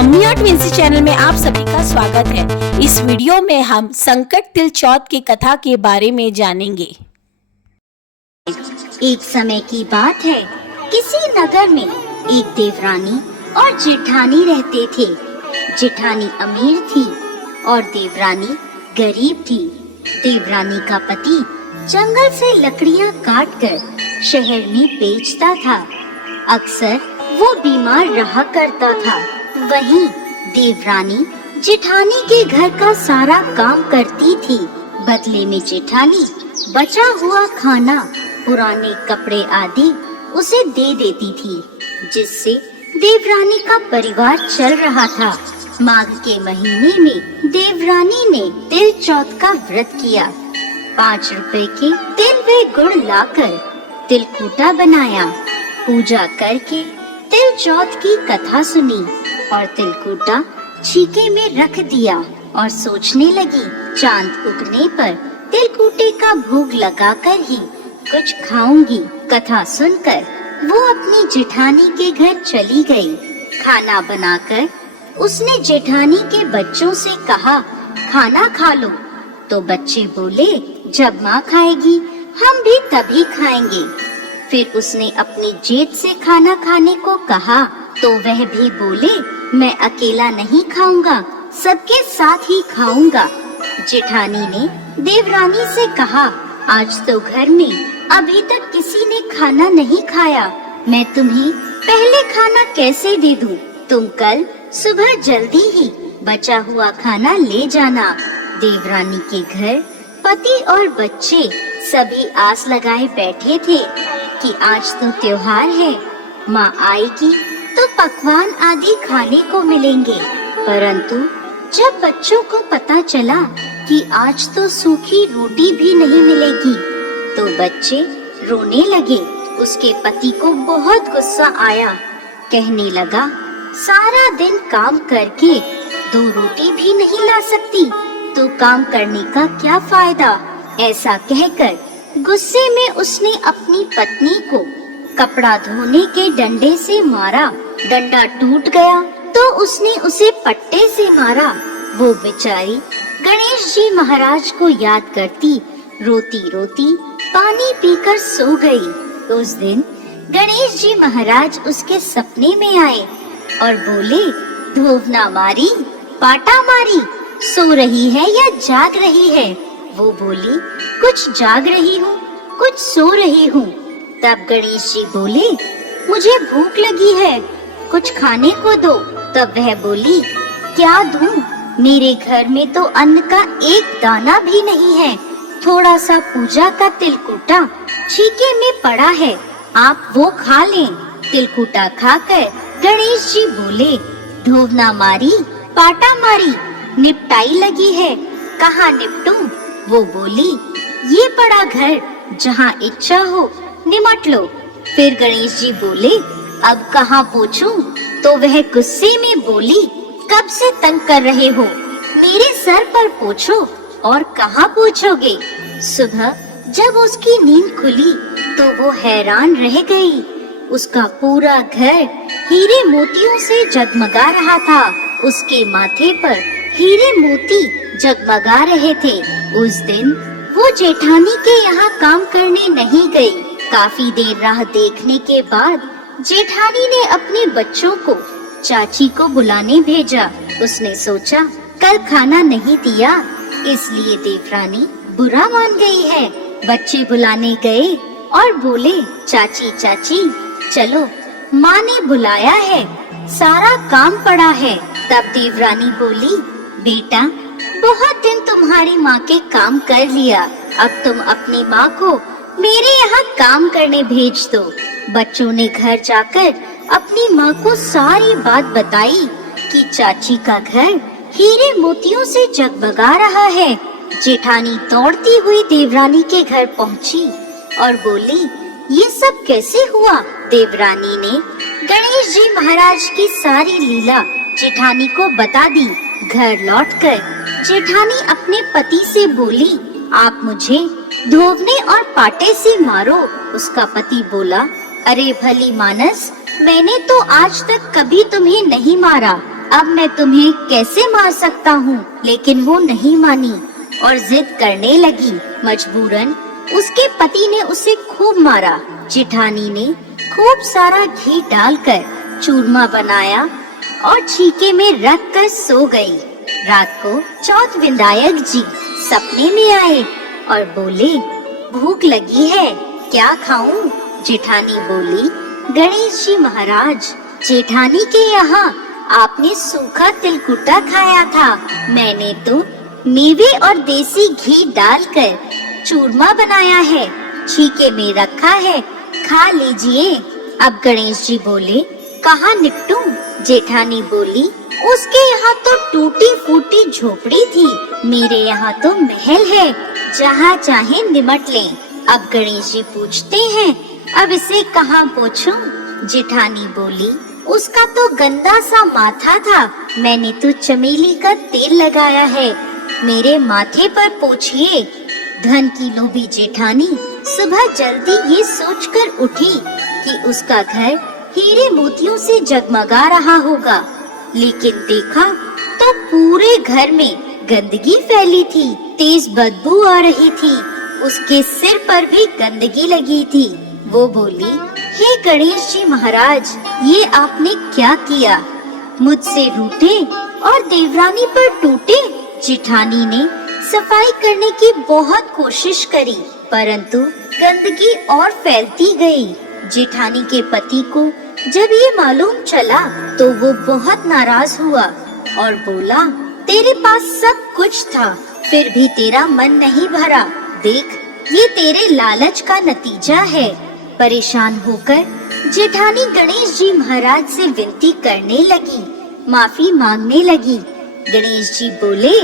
Mummy और ट्विंसी channel में आप सभी का स्वागत है। इस वीडियो में हम संकट तिल चौथ की कथा के बारे में जानेंगे। एक समय की बात है, किसी नगर में एक देवरानी और जेठानी रहते थे। जेठानी अमीर थी और देवरानी गरीब थी। देवरानी का पति जंगल से लकड़ियां काटकर शहर में बेचता था। अक्सर वो बीमार रहा करता था। वहीं देवरानी जेठानी के घर का सारा काम करती थी। बदले में जेठानी बचा हुआ खाना, पुराने कपड़े आदि उसे दे देती थी, जिससे देवरानी का परिवार चल रहा था। माघ के महीने में देवरानी ने तिल चौथ का व्रत किया। 5 रुपए के तिल व गुड़ लाकर तिलकूटा बनाया। पूजा करके तिल चौथ की कथा सुनी और तिलकूटा छीके में रख दिया और सोचने लगी, चांद उगने पर तिलकूटे का भोग लगाकर ही कुछ खाऊंगी। कथा सुनकर वो अपनी जेठानी के घर चली गई। खाना बनाकर उसने जेठानी के बच्चों से कहा, खाना खा लो। तो बच्चे बोले, जब माँ खाएगी हम भी तभी खाएंगे। फिर उसने अपनी जेठ से खाना खाने को कहा तो वह भी बोले, मैं अकेला नहीं खाऊंगा, सबके साथ ही खाऊंगा। जेठानी ने देवरानी से कहा, आज तो घर में अभी तक किसी ने खाना नहीं खाया, मैं तुम्हें पहले खाना कैसे दे दूं? तुम कल सुबह जल्दी ही बचा हुआ खाना ले जाना। देवरानी के घर पति और बच्चे सभी आस लगाए बैठे थे कि आज तो त्योहार है, माँ आएगी तो पकवान आदि खाने को मिलेंगे। परंतु जब बच्चों को पता चला कि आज तो सूखी रोटी भी नहीं मिलेगी, तो बच्चे रोने लगे। उसके पति को बहुत गुस्सा आया। कहने लगा, सारा दिन काम करके 2 रोटी भी नहीं ला सकती तो काम करने का क्या फायदा? ऐसा कहकर गुस्से में उसने अपनी पत्नी को कपड़ा धोने के डंडे से मारा। डंडा टूट गया तो उसने उसे पट्टे से मारा। वो बेचारी गणेश जी महाराज को याद करती रोती रोती पानी पीकर सो गई। उस दिन गणेश जी महाराज उसके सपने में आए और बोले, धोवना मारी, पाटा मारी, सो रही है या जाग रही है? वो बोली, कुछ जाग रही हूँ, कुछ सो रही हूँ। तब गणेश जी बोले, मुझे भूख लगी है, कुछ खाने को दो। तब वह बोली, क्या दूं? मेरे घर में तो अन्न का एक दाना भी नहीं है। थोड़ा सा पूजा का तिलकूटा छीके में पड़ा है, आप वो खा लें। तिलकूटा खाकर गणेश जी बोले, धोवना मारी, पाटा मारी, निपटाई लगी है, कहाँ निपटूं? वो बोली, ये बड़ा घर, जहाँ इच्छा हो निमट लो। फिर गणेश जी बोले, अब कहाँ पूछूं? तो वह गुस्से में बोली, कब से तंग कर रहे हो? मेरे सर पर पूछो और कहाँ पूछोगे? सुबह जब उसकी नींद खुली तो वो हैरान रह गई। उसका पूरा घर हीरे मोतियों से जगमगा रहा था। उसके माथे पर हीरे मोती जगमगा रहे थे। उस दिन वो जेठानी के यहाँ काम करने नहीं गई। काफी देर राह देखने के बाद जेठानी ने अपने बच्चों को चाची को बुलाने भेजा। उसने सोचा, कल खाना नहीं दिया इसलिए देवरानी बुरा मान गई है। बच्चे बुलाने गए और बोले, चाची चाची चलो, माँ ने बुलाया है, सारा काम पड़ा है। तब देवरानी बोली, बेटा बहुत दिन तुम्हारी माँ के काम कर लिया, अब तुम अपनी माँ को मेरे यहाँ काम करने भेज दो। बच्चों ने घर जाकर अपनी माँ को सारी बात बताई कि चाची का घर हीरे मोतियों से जगमगा रहा है। जेठानी दौड़ती हुई देवरानी के घर पहुँची और बोली, ये सब कैसे हुआ? देवरानी ने गणेश जी महाराज की सारी लीला जेठानी को बता दी। घर लौटकर जेठानी अपने पति से बोली, आप मुझे धोवने और पाटे से मारो। उसका पति बोला, अरे भली मानस, मैंने तो आज तक कभी तुम्हें नहीं मारा, अब मैं तुम्हें कैसे मार सकता हूँ। लेकिन वो नहीं मानी और जिद करने लगी। मजबूरन उसके पति ने उसे खूब मारा। जेठानी ने खूब सारा घी डालकर चूरमा बनाया और छीके में रख कर सो गई। रात को चौथ विनायक जी सपने में आए और बोले, भूख लगी है, क्या खाऊं? जेठानी बोली, गणेश जी महाराज, जेठानी के यहाँ आपने सूखा तिलकुटा खाया था। मैंने तो मेवे और देसी घी डालकर चूरमा बनाया है, छीके में रखा है, खा लीजिए। अब गणेश जी बोले, कहाँ निपटूं? जेठानी बोली, उसके यहाँ तो टूटी फूटी झोपड़ी थी, मेरे यहाँ तो महल है, जहाँ चाहे निमट लें। अब गणेश जी पूछते हैं, अब इसे कहाँ पोंछूं? जेठानी बोली, उसका तो गंदा सा माथा था, मैंने तो चमेली का तेल लगाया है, मेरे माथे पर पोंछिए। धन की लोभी जेठानी सुबह जल्दी ये सोचकर उठी कि उसका घर हीरे मोतियों से जगमगा रहा होगा, लेकिन देखा तो पूरे घर में गंदगी फैली थी, तेज बदबू आ रही थी, उसके सिर पर भी गंदगी लगी थी। वो बोली, हे गणेश जी महाराज, ये आपने क्या किया? मुझसे रूठे और देवरानी पर टूटे। जेठानी ने सफाई करने की बहुत कोशिश करी, परंतु गंदगी और फैलती गई। जेठानी के पति को जब ये मालूम चला तो वो बहुत नाराज हुआ और बोला, तेरे पास सब कुछ था, फिर भी तेरा मन नहीं भरा। देख, ये तेरे लालच का नतीजा है। परेशान होकर जेठानी गणेश जी महाराज से विनती करने लगी, माफी मांगने लगी। गणेश जी बोले,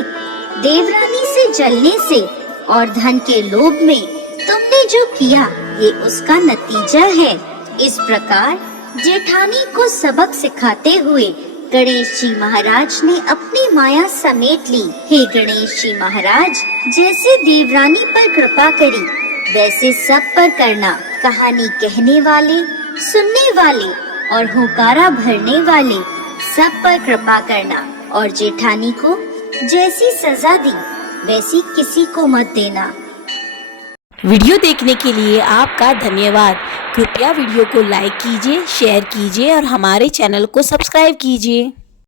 देवरानी से जलने से और धन के लोभ में तुमने जो किया, ये उसका नतीजा है। इस प्रकार जेठानी को सबक सिखाते हुए गणेश जी महाराज ने अपनी माया समेट ली। हे गणेश जी महाराज, जैसे देवरानी पर कृपा करी, वैसे सब पर करना। कहानी कहने वाले, सुनने वाले और होकारा भरने वाले सब पर कृपा करना, और जेठानी को जैसी सजा दी वैसी किसी को मत देना। वीडियो देखने के लिए आपका धन्यवाद। कृपया वीडियो को लाइक कीजिए, शेयर कीजिए और हमारे चैनल को सब्सक्राइब कीजिए।